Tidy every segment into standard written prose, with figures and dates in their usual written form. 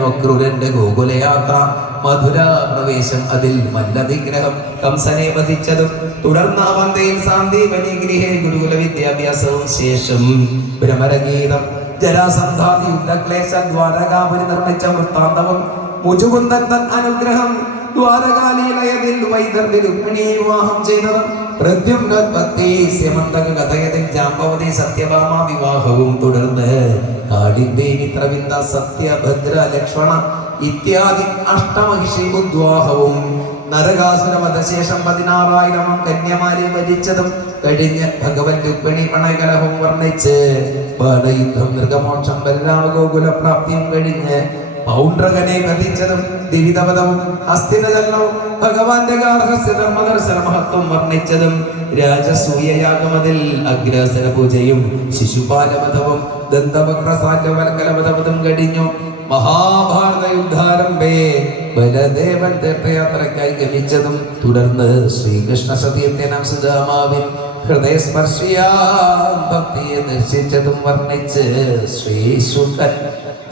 കഴിഞ്ഞു അക്രൂരന്റെ ഗോകുലയാത്ര, മധുര പ്രവേശം, അതിൽ മല്ലവിഗ്രഹം കംസനെ വധിച്ചതും തുടർന്ന് അവന്തയിൽ സാന്ദീപനി ഗൃഹേ ഗുരുകുല വിദ്യാഭ്യാസവും ശേഷം ഭ്രമരഗീതം, ജരാസന്ധാദി യുദ്ധക്ലേശ ദ്വാരകാപുരി നിർമ്മിച്ച വൃത്താന്തവും, മുചുകുന്ദൻ തൻ അനുഗ്രഹം, ദ്വാരകാലീലയതിൽ വൈദർഭി രുക്മിണിയെ വിവാഹം ചെയ്തതും, പ്രദ്യുമ്നോത്പത്തി സ്യമന്തക കഥയതിൽ ജാമ്പവതി സത്യഭാമ വിവാഹവും, തുടർന്ന് കാടിന്റെ മിത്രവിന്ദ സത്യഭദ്ര ലക്ഷ്മണ ഇത്യാദി അഷ്ടമഹിഷി ഉദ്വാഹവും, നരകാസുര വധശേഷം 16,000 കന്യമാരെ വരിച്ചതും കഴിഞ്ഞ് ഭഗവൻ രുക്മിണി പ്രണയകലഹവും വർണ്ണിച്ച് ബാലയുദ്ധം, മൃഗമോക്ഷം, ബലരാമ ഗോകുല പ്രാപ്തിയും കഴിഞ്ഞ് പൗണ്ഡ്രകനെ വധിച്ചതും ദിവിധപദവും ഹസ്തിനചലനവും ഭഗവാന്റെ ഗാർഹസ്യധർമ്മദർശന മഹത്വം വർണ്ണിച്ചതും രാജസൂയയാഗമതിൽ അഗ്രാസന പൂജയും ശിശുപാലവധവും ദന്തവക്രസാന്യവൽക്കലവധവതും കഴിഞ്ഞു. മഹാഭാരത യുദ്ധാരംഭേ ബലദേവൻ തീർത്ഥയാത്രയ്ക്കായി ഗമിച്ചതും തുടർന്ന് ശ്രീകൃഷ്ണ സതീർത്ഥ്യനാം സുദാമാവിൻ ഹൃദയസ്പർശിയാം ഭക്തിയെ ദർശിച്ചതും വർണ്ണിച്ച് ശ്രീശുകൻ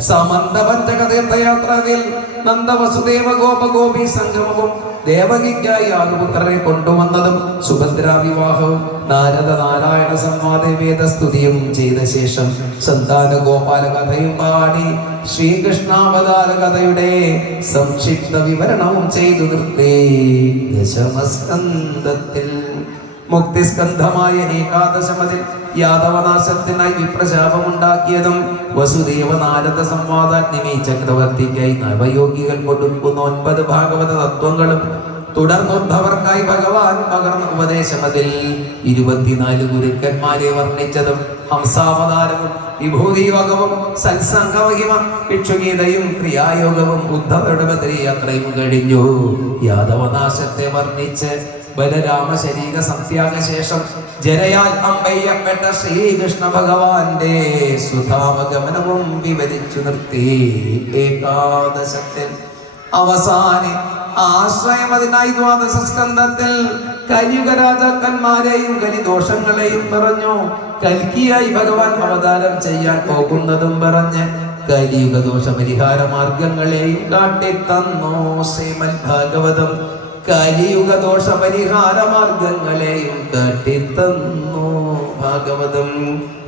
സമന്ത പഞ്ചകതീർത്ഥയാത്രയിൽ നന്ദവസുദേവ ഗോപഗോപി സംഗമവും ദേവകിക്കായി ആകുപുത്രരെ കൊണ്ടുവന്നതും സുഭദ്രാ വിവാഹവും നാരദ നാരായണ സംവാദ വേദസ്തുതിയും ചെയ്ത ശേഷം സന്താന ഗോപാല കഥയും പാടി ശ്രീകൃഷ്ണാവതാര കഥയുടെ സംക്ഷിപ്ത വിവരണവും ചെയ്തു നിർത്തി. ദശമസ്കന്ധത്തിൽ മുക്തിസ്കന്ധമായ ഏകാദശമതിൽ യാദവനാശത്തിനായി വിപ്രശാപമുണ്ടാക്കിയതും വസുദേവ നാരദ സംവാദാഗ്നി ചക്രവർത്തിക്കായി നവയോഗികൾ കൊടുക്കുന്ന 9 ഭാഗവത തത്വങ്ങളും തുടർന്നുദ്ധവർക്കായി ഭഗവാൻ പകർന്ന ഉപദേശമതിൽ 24 ഗുരുക്കന്മാരെ വർണ്ണിച്ചതും ഹംസാവതാരവും വിഭൂതിയോഗവും സത്സംഗമഹിമ ഭിക്ഷുഗീതയും ക്രിയായോഗവും ഉദ്ധവരുടെ ബദരീയാത്രയും കഴിഞ്ഞു. യാദവനാശത്തെ വർണ്ണിച്ച് ബലരാമ ശരീര സംത്യാഗശേഷം ജനയാൽ അമ്പയ്യപ്പെട്ട ശ്രീകൃഷ്ണ ഭഗവാന്റെ സുധാമഗമനവും വിവരിച്ചു നിർത്തി. ഏകാദശത്തിൽ അവസാനി ആശ്രയം അതിനായി 12 സ്കന്ധത്തിൽ കലിയുഗ രാജാക്കന്മാരെയും കലിദോഷങ്ങളെയും പറഞ്ഞു. കൽക്കിയായി ഭഗവാൻ അവതാരം ചെയ്യാൻ പോകുന്നതും പറഞ്ഞ് കലിയുഗ ദോഷ പരിഹാര മാർഗങ്ങളെയും കാട്ടിത്തന്നു. ശ്രീമദ് ഭാഗവതം കലിയുഗ ദോഷ പരിഹാര മാർഗങ്ങളെയും കാട്ടിത്തന്നു ഭാഗവതം.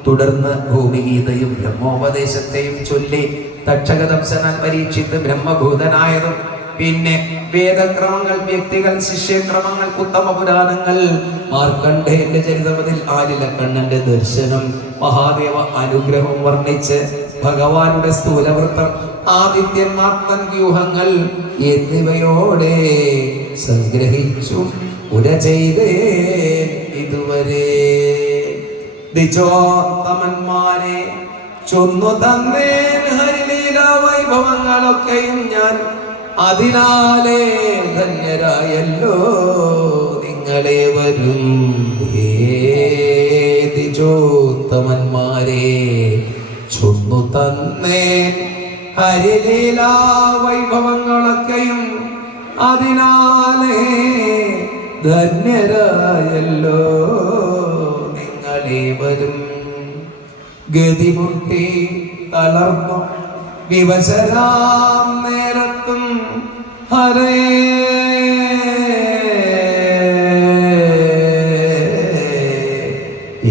തുടർന്ന് ഭൂമിഗീതയും ബ്രഹ്മോപദേശത്തെയും ചൊല്ലി തക്ഷകദംശനാൻ പരീക്ഷിത്ത് ബ്രഹ്മഭൂതനായതും പിന്നെ വേദക്രമങ്ങൾ, വ്യക്തികൾ, ശിഷ്യക്രമങ്ങൾ, ഉത്തമ പുരാണങ്ങൾ, മാർക്കണ്ഡേയന്റെ ചരിതമതിൽ ആലിലക്കണ്ണന്റെ ദർശനം, മഹാദേവ അനുഗ്രഹം വർണ്ണിച്ച് ഭഗവാനുടെ സ്ഥൂലവൃത്തം, ആദിത്യന്മാർ തൻ വ്യൂഹങ്ങൾ എന്നിവയോടെ സംഗ്രഹിച്ചു ഉര ചെയ്തേ ഇതുവരെ. ദിജോത്തമന്മാരെ ചൊന്നു തന്നേൻ ഹരിലീല വൈഭവങ്ങളൊക്കെയും ഞാൻ, അതിനാലേ ധന്യരായല്ലോ നിങ്ങളെ വരും. ദിജോത്തമന്മാരെ ചൊന്നു തന്നേൻ ഹരിലീല വൈഭവങ്ങളൊക്കെയും, അതിനാലേ ധന്യരായല്ലോ നിങ്ങളെ വരും. ഗതിമുട്ടി തളർന്നു വിവശരാം നേരത്തും ഹരേ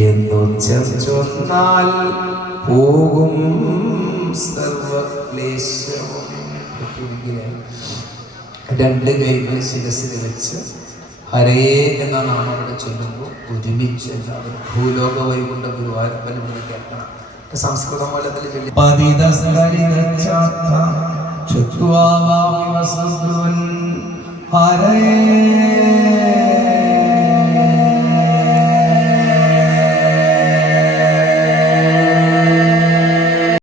എന്നുച്ചം ചൊന്നാൽ പോകും സർവക്ലേശവും. 2 കൈകൾ ശിരസിൽ വെച്ച് ഹരേ എന്ന നാമം അവിടെ ചൊല്ലുമ്പോൾ ഒരുമിച്ച് എല്ലാവരും ഭൂലോക വൈകുണ്ഠ ഗുരുവായൂരപ്പനെ ഇവിടെ കേൾക്കണം. സംസ്കൃതം മൂലത്തിൽ ചൊല്ലി ഹരേ